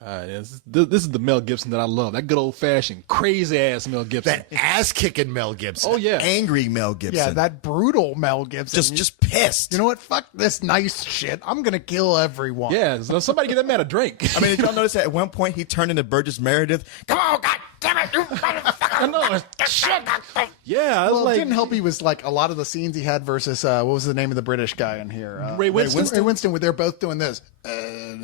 This is the Mel Gibson that I love. That good old-fashioned, crazy-ass Mel Gibson. That ass-kicking Mel Gibson. Oh, yeah. Angry Mel Gibson. Yeah, that brutal Mel Gibson. Just pissed. You know what? Fuck this nice shit. I'm going to kill everyone. Yeah, so somebody get that man a drink. I mean, did y'all notice that at one point he turned into Burgess Meredith? Come on, God damn it, you motherfucker! I know. Shit. Yeah, I was Well, like, it didn't help he was like a lot of the scenes he had versus, what was the name of the British guy in here? Ray Winston. Ray Winston, where they're both doing this. Oh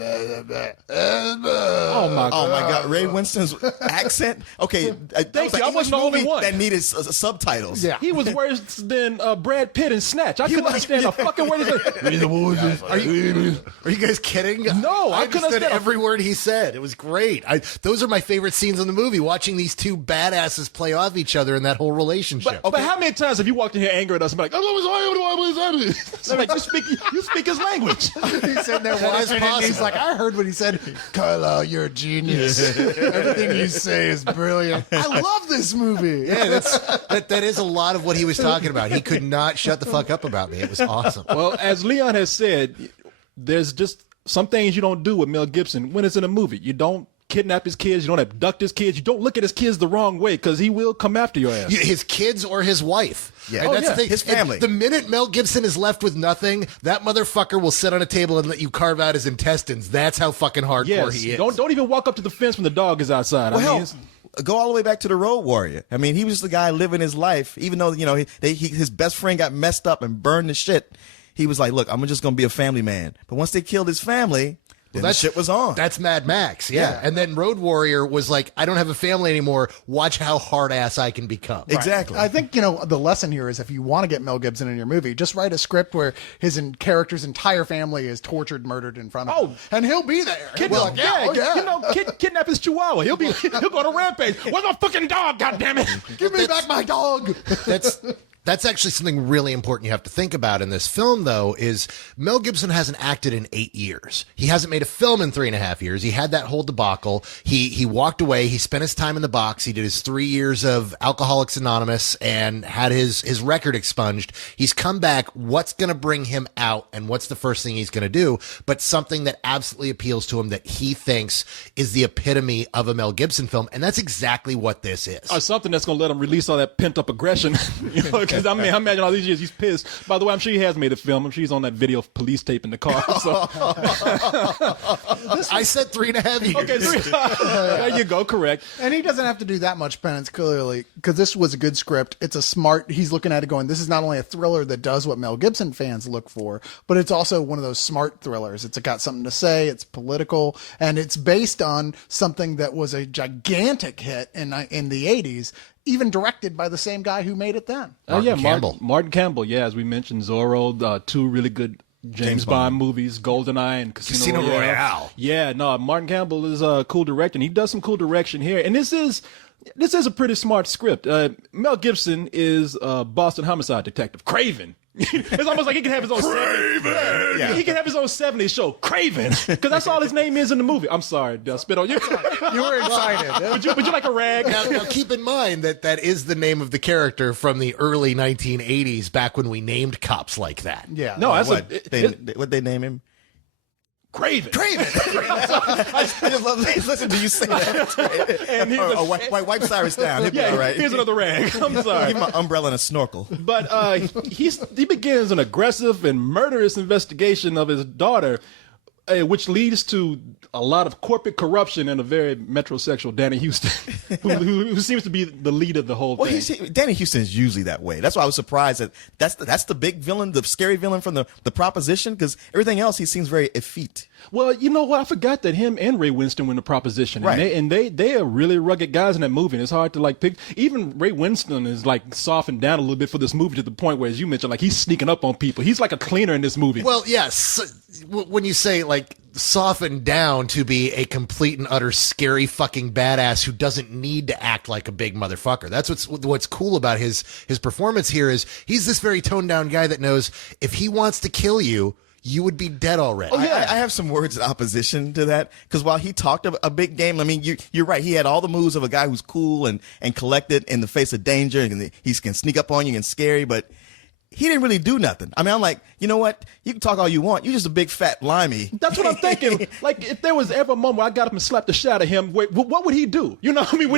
my God, Ray Winston's accent. Okay, Thank you. I wasn't the only one that needed subtitles. Yeah, He was worse than Brad Pitt in Snatch. I couldn't understand a fucking word he said. Are you guys kidding? No, I couldn't understood understand every word he said. It was great. Those are my favorite scenes in the movie, watching these two badasses play off each other in that whole relationship. But how many times have you walked in here angry at us and be like, I'm like, you speak his language. He's sitting there That is watching it, and he's possible. like, I heard what he said. Carlisle, you're a genius. Everything you say is brilliant. I love this movie. Yeah, that is a lot of what he was talking about. He could not shut the fuck up about me. It was awesome. Well, as Leon has said, there's just some things you don't do with Mel Gibson when it's in a movie. You don't kidnap his kids. You don't abduct his kids. You don't look at his kids the wrong way because he will come after your ass. His kids or his wife. Yeah. And that's the thing. His family. The minute Mel Gibson is left with nothing, that motherfucker will sit on a table and let you carve out his intestines. That's how fucking hardcore Yes. he is. Don't even walk up to the fence when the dog is outside. Well, I mean, hell, it's- go all the way back to the Road Warrior. I mean, he was just the guy living his life, even though his best friend got messed up and burned to shit. He was like, "Look, I'm just gonna be a family man." But once they killed his family, then that shit was on. That's Mad Max, yeah. And then Road Warrior was like, I don't have a family anymore. Watch how hard ass I can become. Exactly. I think, the lesson here is if you want to get Mel Gibson in your movie, just write a script where his character's entire family is tortured, murdered in front of him. And he'll be there. Kidnap, kidnap his chihuahua. He'll go on a rampage. Where's my fucking dog? God damn it! Give me back my dog. That's actually something really important you have to think about in this film, though, is Mel Gibson hasn't acted in 8 years. He hasn't made a film in 3.5 years. He had that whole debacle. He walked away. He spent his time in the box. He did his 3 years of Alcoholics Anonymous and had his record expunged. He's come back. What's going to bring him out, and what's the first thing he's going to do? But something that absolutely appeals to him that he thinks is the epitome of a Mel Gibson film, and that's exactly what this is. Or something that's going to let him release all that pent-up aggression. Because, I imagine all these years he's pissed. By the way, I'm sure he has made a film. I'm sure he's on that video of police tape in the car. So. I said 3.5 years. Okay, there you go. Correct. And he doesn't have to do that much penance, clearly, because this was a good script. It's a smart, he's looking at it going, this is not only a thriller that does what Mel Gibson fans look for, but it's also one of those smart thrillers. It's got something to say, it's political, and it's based on something that was a gigantic hit in the 80s. Even directed by the same guy who made it then. Martin Campbell. Yeah, as we mentioned, Zorro, 2 really good James Bond movies, GoldenEye and Casino Royale. Yeah, no, Martin Campbell is a cool director, and he does some cool direction here. And this is a pretty smart script. Mel Gibson is a Boston homicide detective, Craven. It's almost like he can have his own Craven. Yeah. He can have his own 70s show, Craven, because that's all his name is in the movie. I'm sorry, did I spit on you? You were excited. Would you like a rag? Now, keep in mind that is the name of the character from the early 1980s, back when we named cops like that. Yeah. No, that's what they name him. Craven. I just love listening to you say that. And wipe Cyrus down. He'll be all right. Here's another rag. I'm sorry. Give him an umbrella and a snorkel. But he begins an aggressive and murderous investigation of his daughter, which leads to a lot of corporate corruption and a very metrosexual Danny Houston, who seems to be the lead of the whole thing. Danny Houston is usually that way. That's why I was surprised that's the big villain, the scary villain from the Proposition, because everything else he seems very effete. Well, you know what? I forgot that him and Ray Winston were in the Proposition, right? And they are really rugged guys in that movie. And it's hard to pick. Even Ray Winston is softened down a little bit for this movie to the point where, as you mentioned, he's sneaking up on people. He's like a cleaner in this movie. Well, yes. When you say softened down to be a complete and utter scary fucking badass who doesn't need to act like a big motherfucker. That's what's cool about his performance here is he's this very toned down guy that knows if he wants to kill you, you would be dead already. Oh, yeah. I have some words in opposition to that, because while he talked a big game, I mean, you're right. He had all the moves of a guy who's cool and collected in the face of danger, and he can sneak up on you and scary, but he didn't really do nothing. I mean, I'm like, you know what? You can talk all you want. You're just a big fat limey. That's what I'm thinking. Like, if there was ever a moment where I got up and slapped the shit out of him, what would he do? You know what I mean?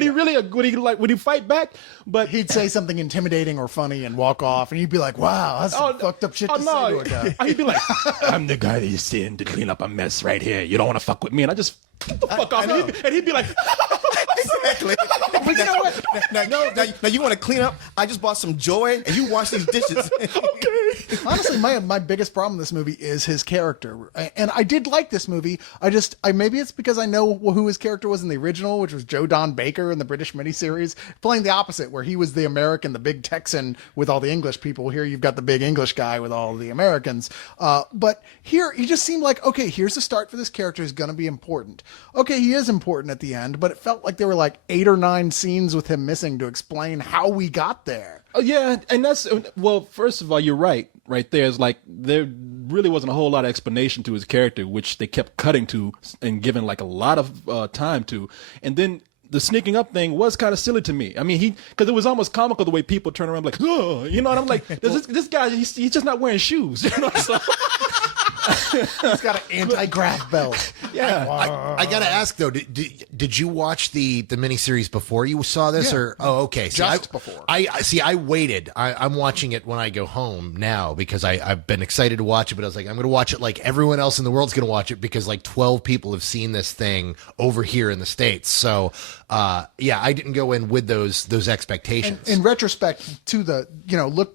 Would he fight back? But he'd say something intimidating or funny and walk off, and you'd be like, wow, that's some fucked up shit to say to a guy. He'd be like, I'm the guy that you send to clean up a mess right here. You don't want to fuck with me. And I just, get the fuck off. And he'd be like, exactly. But you know what? Now you want to clean up? I just bought some Joy, and you wash these dishes. okay. Honestly, my biggest problem with this movie is his character, and I did like this movie. Maybe it's because I know who his character was in the original, which was Joe Don Baker in the British miniseries, playing the opposite, where he was the American, the big Texan with all the English people. Here you've got the big English guy with all the Americans. But here he just seemed like, okay, here's the start for this character. Is going to be important. Okay, he is important at the end, but it felt like there were like 8 or 9 scenes with him missing to explain how we got there. Oh, yeah, and that's, well, first of all, you're right there. Is like, there really wasn't a whole lot of explanation to his character, which they kept cutting to and giving like a lot of time to. And then the sneaking up thing was kind of silly to me. I mean, because it was almost comical the way people turn around like, oh, you know, and I'm like, this guy, he's just not wearing shoes. You know, so. He's got an anti-grav belt. Yeah. I got to ask, though, did you watch the miniseries before you saw this? Yeah. Or okay. Just before. I waited. I'm watching it when I go home now because I've been excited to watch it, but I was like, I'm going to watch it like everyone else in the world's going to watch it because like 12 people have seen this thing over here in the States. So, yeah, I didn't go in with those expectations. In retrospect to the,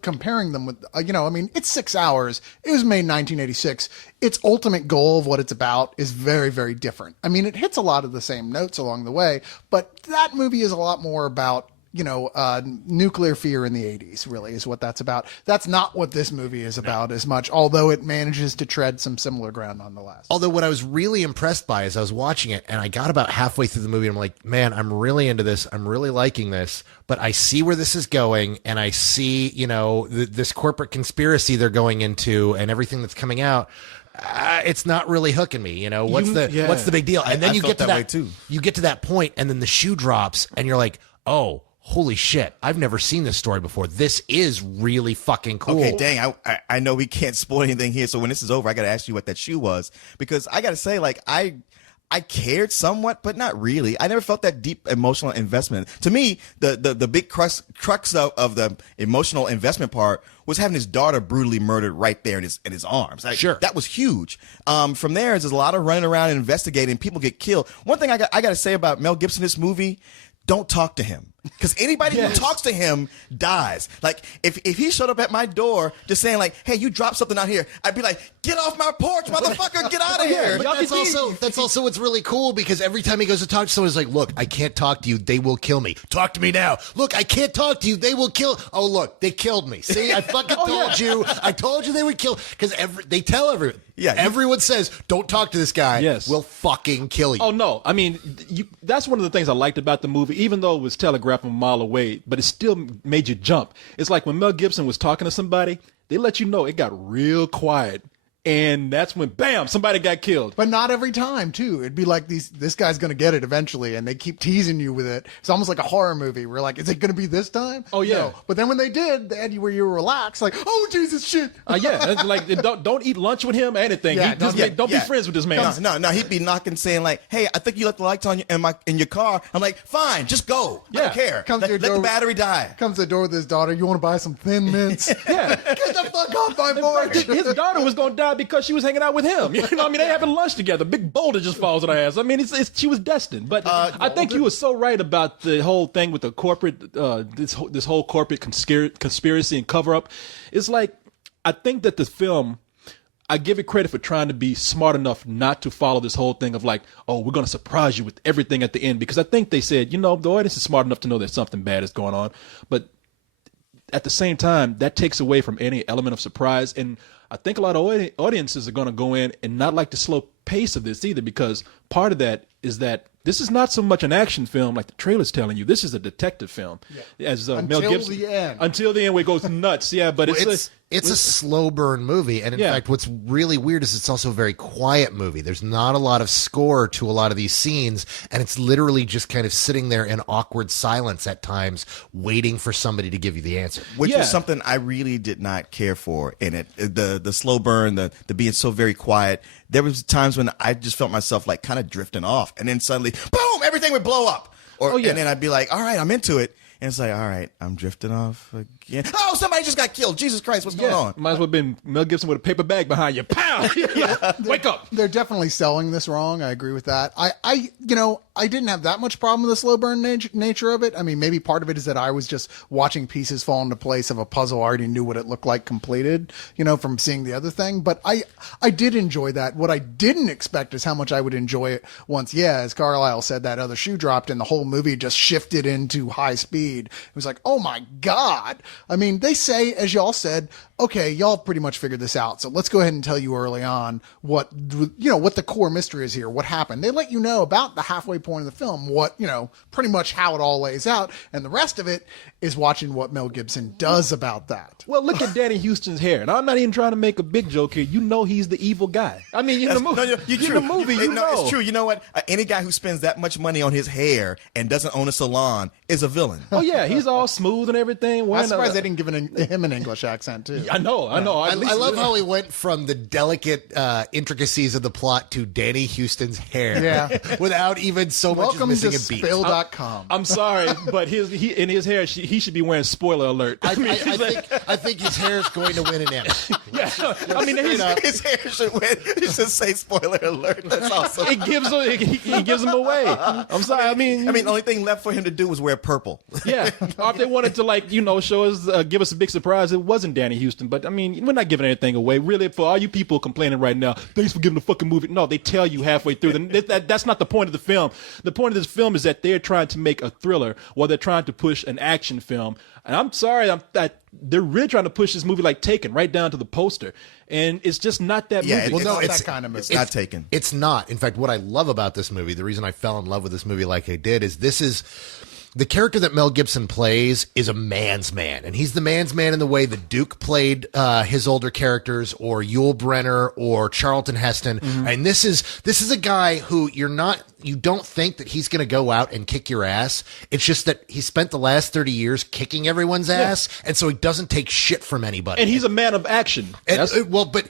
comparing them with, I mean, it's 6 hours. It was made in 1986. Its ultimate goal of what it's about is very, very different. I mean, it hits a lot of the same notes along the way, but that movie is a lot more about, nuclear fear in the 80s, really, is what that's about. That's not what this movie is about as much, although it manages to tread some similar ground nonetheless. Although what I was really impressed by is I was watching it and I got about halfway through the movie and I'm like, man, I'm really into this. I'm really liking this, but I see where this is going and I see, this corporate conspiracy they're going into and everything that's coming out. It's not really hooking me. What's the big deal? And then you get to that way too. You get to that point and then the shoe drops and you're like, oh, holy shit, I've never seen this story before. This is really fucking cool. Okay, dang, I know we can't spoil anything here, so when this is over, I got to ask you what that shoe was. Because I got to say, like, I cared somewhat, but not really. I never felt that deep emotional investment. To me, the big crux of the emotional investment part was having his daughter brutally murdered right there in his arms. Sure. That was huge. From there, there's a lot of running around and investigating. People get killed. One thing I got to say about Mel Gibson in this movie, don't talk to him. Because anybody who talks to him dies. Like, if he showed up at my door just saying, like, hey, you dropped something out here, I'd be like, get off my porch, motherfucker, get out of here. But that's also what's really cool because every time he goes to talk to someone, he's like, look, I can't talk to you. They will kill me. Talk to me now. Look, I can't talk to you. They will kill. Oh, look, they killed me. See, I fucking told you. I told you they would kill. Because they tell everyone. Yeah, everyone says, don't talk to this guy. Yes. We'll fucking kill you. Oh, no. I mean, that's one of the things I liked about the movie, even though it was telegraphed from a mile away, but it still made you jump. It's like when Mel Gibson was talking to somebody, they let you know it got real quiet. And that's when, bam, somebody got killed. But not every time, too. It'd be like this guy's going to get it eventually, and they keep teasing you with it. It's almost like a horror movie. We're like, is it going to be this time? Oh, yeah. No. But then when they did, they had you where you were relaxed, like, oh, Jesus, shit. Yeah, it's like, don't eat lunch with him or anything. Yeah, don't be friends with this man. No, he'd be knocking, saying like, hey, I think you left the lights on in your car. I'm like, fine, just go. I don't care. Let the battery die. Comes to the door with his daughter. You want to buy some Thin Mints? Yeah. Get the fuck off my porch. His daughter was going to die because she was hanging out with him. You know what I mean? They having lunch together. Big boulder just falls on her ass. I mean, she was destined. But I think you were so right about the whole thing with the corporate, this whole corporate conspiracy and cover up. It's like, I think that the film, I give it credit for trying to be smart enough not to follow this whole thing of like, oh, we're going to surprise you with everything at the end. Because I think they said, the audience is smart enough to know that something bad is going on. But at the same time, that takes away from any element of surprise. And I think a lot of audiences are going to go in and not like the slow pace of this either, because part of that is that this is not so much an action film like the trailer's telling you. This is a detective film. Yeah. As Mel Gibson, the end. Until the end, where it goes nuts. Yeah, but it's a slow burn movie, and in fact, what's really weird is it's also a very quiet movie. There's not a lot of score to a lot of these scenes, and it's literally just kind of sitting there in awkward silence at times, waiting for somebody to give you the answer. Which is something I really did not care for in it. The slow burn, the being so very quiet. There was times when I just felt myself like kind of drifting off, and then suddenly, boom, everything would blow up. And then I'd be like, all right, I'm into it. And it's like, all right, I'm drifting off again. Oh, somebody just got killed. Jesus Christ, what's going on? Might as well have been Mel Gibson with a paper bag behind you. Pow! Wake up. They're definitely selling this wrong. I agree with that. I didn't have that much problem with the slow burn nature of it. I mean, maybe part of it is that I was just watching pieces fall into place of a puzzle. I already knew what it looked like completed, from seeing the other thing. But I did enjoy that. What I didn't expect is how much I would enjoy it once, as Carlisle said, that other shoe dropped and the whole movie just shifted into high speed. It was like, oh my God. I mean, they say, as y'all said, okay, y'all pretty much figured this out. So let's go ahead and tell you early on what the core mystery is here, what happened. They let you know about the halfway point of the film, pretty much how it all lays out. And the rest of it is watching what Mel Gibson does about that. Well, look at Danny Houston's hair. And I'm not even trying to make a big joke here. He's the evil guy. I mean, in the movie, it's true. You know what? Any guy who spends that much money on his hair and doesn't own a salon is a villain. Oh, yeah. He's all smooth and everything. I'm surprised they didn't give him an English accent, too. I know. I love how he went from the delicate intricacies of the plot to Danny Houston's hair without even so much as missing a beat. Spill.com. I'm sorry, but in his hair, he should be wearing spoiler alert. I think his hair is going to win an Emmy. I mean, his hair should win. He should say spoiler alert. That's awesome. It gives him away. I'm sorry. I mean, the only thing left for him to do was wear purple. Yeah. Or if they wanted to show us, give us a big surprise, it wasn't Danny Houston. But I mean, we're not giving anything away. Really, for all you people complaining right now, thanks for giving the fucking movie. No, they tell you halfway through. That's not the point of the film. The point of this film is that they're trying to make a thriller while they're trying to push an action film. And I'm sorry, they're really trying to push this movie like Taken right down to the poster. And it's just not that movie. It's not that kind of movie. It's not Taken. It's not. In fact, what I love about this movie, the reason I fell in love with this movie like I did, is the character that Mel Gibson plays is a man's man, and he's the man's man in the way that Duke played his older characters, or Yul Brynner, or Charlton Heston. Mm-hmm. And this is a guy who you don't think that he's going to go out and kick your ass. It's just that he spent the last 30 years kicking everyone's ass, and so he doesn't take shit from anybody. And he's a man of action. But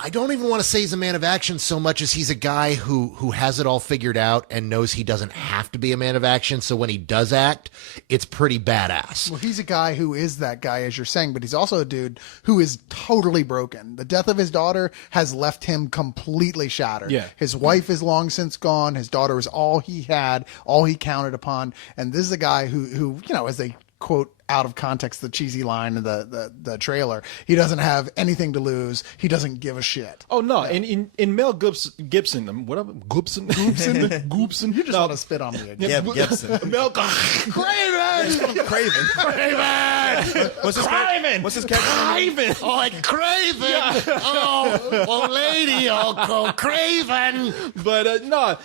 I don't even want to say he's a man of action so much as he's a guy who has it all figured out and knows he doesn't have to be a man of action. So when he does act, it's pretty badass. Well, he's a guy who is that guy, as you're saying, but he's also a dude who is totally broken. The death of his daughter has left him completely shattered. Yeah. His wife is long since gone. His daughter is all he had, all he counted upon. And this is a guy who as they quote out of context the cheesy line in the trailer, he doesn't have anything to lose. He doesn't give a shit. Oh no! Yeah. In Mel Gibson, whatever Gibson, you just want to spit on me again. Yeah, Gibson. Mel Craven. What's his Craven? What's his character? Craven. Oh, like Craven. Yeah. Oh, lady, Craven. But no,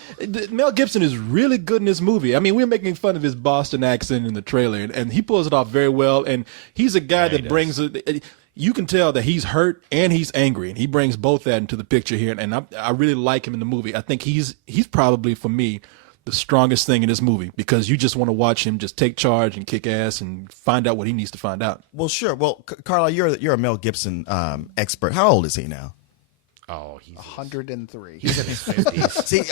Mel Gibson is really good in this movie. I mean, we're making fun of his Boston accent in the trailer, and he pulls it off very well. And he's a guy that brings you can tell that he's hurt and he's angry, and he brings both that into the picture here. And I really like him in the movie. I think he's probably, for me, the strongest thing in this movie, because you just want to watch him just take charge and kick ass and find out what he needs to find out. Well, sure. Well, Carla, you're a Mel Gibson expert. How old is he now? Oh, he's 103. He's in his 50s. See,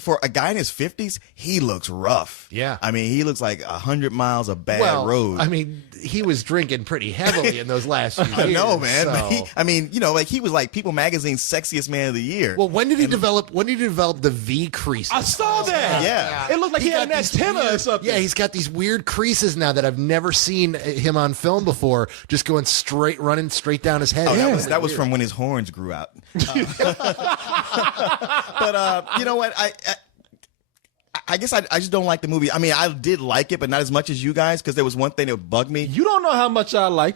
for a guy in his 50s, he looks rough. Yeah. I mean, he looks like 100 miles of bad road. I mean, he was drinking pretty heavily in those last few years. I know, man. So. He was like People Magazine's sexiest man of the year. Well, when did he develop the V creases? I saw that. Yeah. It looked like he had an antenna or something. Yeah, he's got these weird creases now that I've never seen him on film before, just running straight down his head. Oh, that was from when his horns grew out. But you know what? I guess I just don't like the movie. I mean, I did like it, but not as much as you guys, because there was one thing that bugged me. You don't know how much I liked